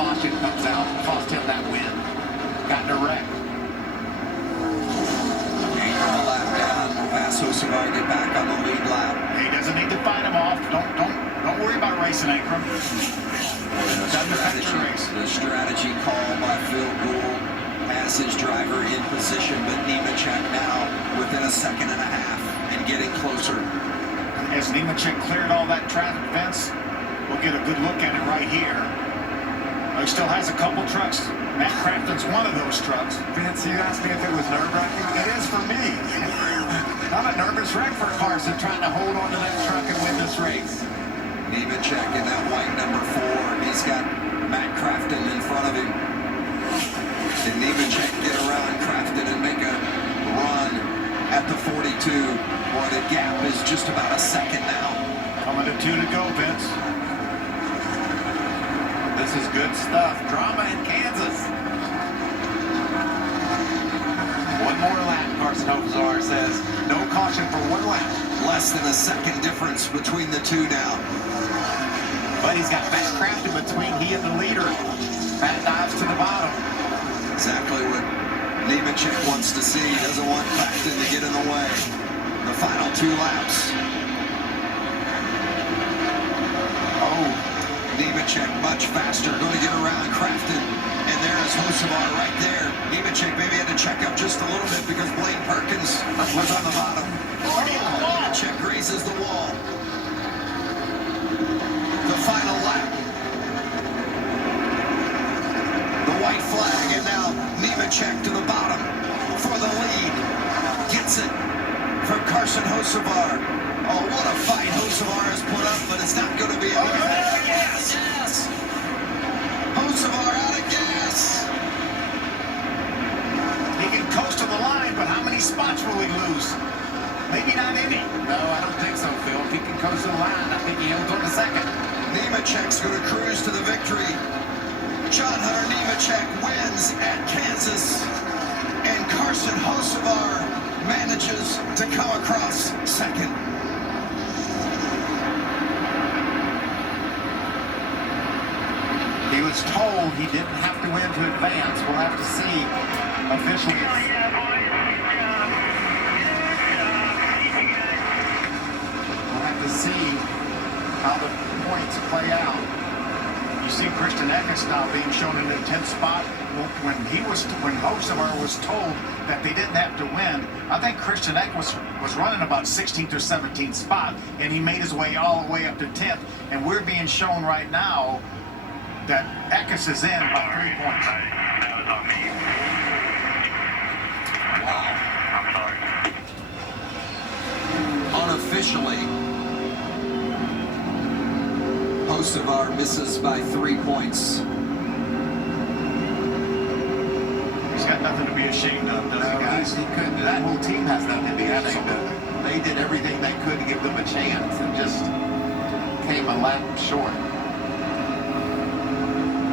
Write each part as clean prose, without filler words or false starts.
caution comes out, cost him that win. Got in a wreck. A lap down. Pass Hocevar, get back on the lead lap. He doesn't need to fight him off. Don't worry about racing, Ankrum. The strategy call by Phil Gould has his driver in position, but Nemechek now within a second and a half and getting closer. As Nemechek cleared all that traffic fence, we'll get a good look at it right here. He still has a couple trucks. Matt Crafton's one of those trucks. Vince, you asked me if it was nerve-wracking. It is for me. I'm a nervous wreck for Carson trying to hold on to that truck and win this race. Nemechek in that white number 4. He's got Matt Crafton in front of him. Did Nemechek get around Crafton and make a run at the 42? Boy, the gap is just about a second now. Coming to 2 to go, Vince. This is good stuff. Drama in Kansas. One more lap, Carson Hocevar says. No caution for 1 lap. Less than a second difference between the two now. But he's got Matt Crafton between he and the leader. Matt dives to the bottom. Exactly what Nemechek wants to see. He doesn't want Crafton to get in the way. The final 2 laps. Oh, Nemechek much faster, going to get around Crafton. And there is Hocevar right there. Nemechek maybe had to check up just a little bit because Blaine Perkins was on the bottom. Nemechek grazes the wall. The final lap. The white flag, and now Nemechek to the bottom for the lead. Gets it from Carson Hocevar. Oh, what a fight Hocevar has put up, but it's not going to be enough. Out of gas! Yes! Hocevar out of gas! He can coast to the line, but how many spots will he lose? Maybe not any. No, I don't think so, Phil. If he can coast to the line, I think he holds on the second. Nemechek's going to cruise to the victory. John Hunter Nemechek wins at Kansas, and Carson Hocevar manages to come across second. He was told he didn't have to win to advance. We'll have to see officially. We'll have to see how the points play out. You see Christian Eckes now being shown in a 10th spot. When Hocevar was told that they didn't have to win, I think Christian Eckes was running about 16th or 17th spot, and he made his way all the way up to 10th. And we're being shown right now that Eckes is in by 3 points. Wow. Unofficially, Hocevar misses by 3 points. He's got nothing to be ashamed of, does he, guys? He couldn't. That whole team has nothing to be ashamed of. They did everything they could to give them a chance and just came a lap short.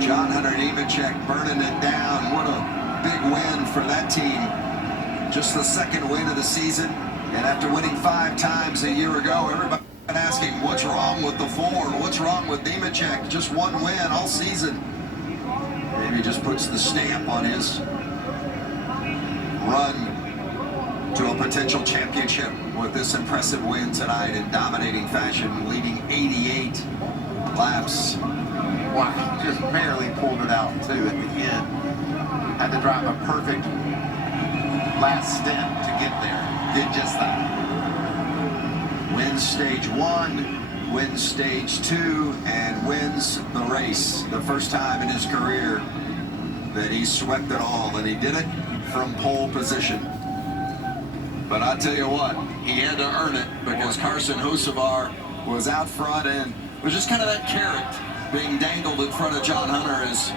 John Hunter Nemechek burning it down. What a big win for that team. Just the second win of the season. And after winning 5 times a year ago, everybody asking, what's wrong with the Ford? What's wrong with Nemechek? Just 1 win all season. Maybe just puts the stamp on his run to a potential championship with this impressive win tonight in dominating fashion, leading 88 laps. Wow, just barely pulled it out, too, at the end. Had to drive a perfect last stint to get there. Did just that. Wins stage 1, wins stage 2, and wins the race. The first time in his career that he swept it all, and he did it from pole position. But I tell you what, he had to earn it because Carson Hocevar was out front and was just kind of that carrot being dangled in front of John Hunter as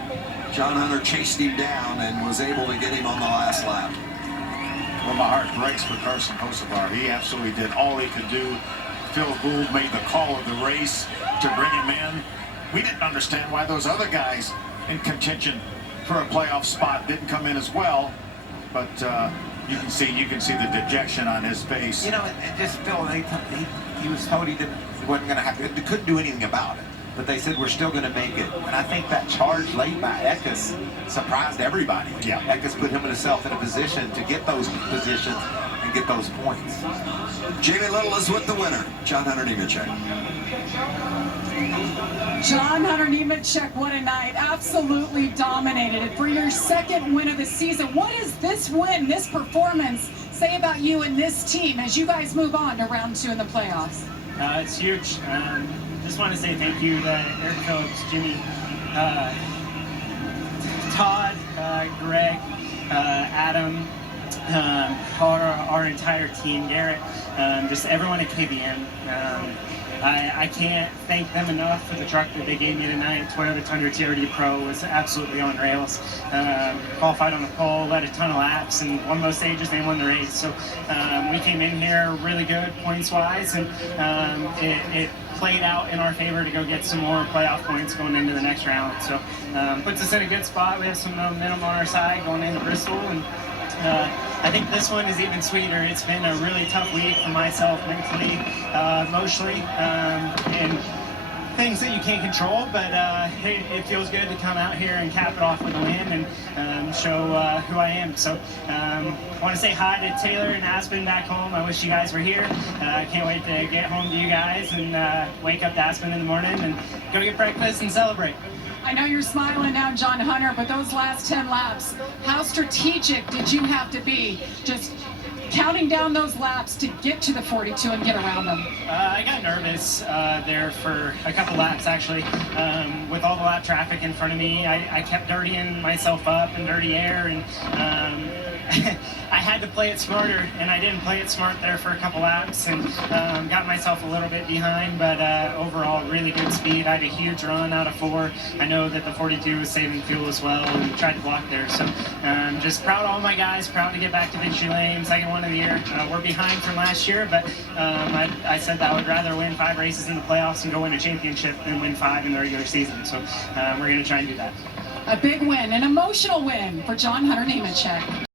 John Hunter chased him down and was able to get him on the last lap. Well, my heart breaks for Carson Hocevar. He absolutely did all he could do. Phil Gould made the call of the race to bring him in. We didn't understand why those other guys in contention for a playoff spot didn't come in as well. But you can see the dejection on his face. You know, it just Phil, he was told he wasn't going to have to, he couldn't do anything about it. but they said we're still going to make it. And I think that charge late by Eckes surprised everybody. Yeah. Eckes put himself in a position to get those positions and get those points. Jamie Little is with the winner, John Hunter Nemechek. John Hunter Nemechek, what a night. Absolutely dominated it for your second win of the season. What does this win, this performance, say about you and this team as you guys move on to round 2 in the playoffs? It's huge. Just want to say thank you to Eric Phillips, Jimmy, Todd, Greg, Adam, our entire team, Garrett, just everyone at KBM. I can't thank them enough for the truck that they gave me tonight. Toyota Tundra TRD Pro was absolutely on rails. Qualified on the pole, led a ton of laps, and one of those stages they won the race. So we came in here really good points-wise, and it played out in our favor to go get some more playoff points going into the next round. So puts us in a good spot. We have some momentum on our side going into Bristol, and I think this one is even sweeter. It's been a really tough week for myself mentally, emotionally, and things that you can't control, but it feels good to come out here and cap it off with a win and show who I am. So I want to say hi to Taylor and Aspen back home. I wish you guys were here. I can't wait to get home to you guys and wake up to Aspen in the morning and go get breakfast and celebrate. I know you're smiling now, John Hunter, but those last 10 laps, how strategic did you have to be just counting down those laps to get to the 42 and get around them? I got nervous there for a couple laps, actually. With all the lap traffic in front of me, I kept dirtying myself up in dirty air, and I had to play it smarter, and I didn't play it smart there for a couple laps, and got myself a little bit behind, but overall really good speed. I had a huge run out of 4. I know that the 42 was saving fuel as well, and tried to block there. So just proud of all my guys, proud to get back to victory lane, second one of the year. We're behind from last year, but I said that I would rather win 5 races in the playoffs and go win a championship than win 5 in the regular season. So we're going to try and do that. A big win, an emotional win for John Hunter Nemechek.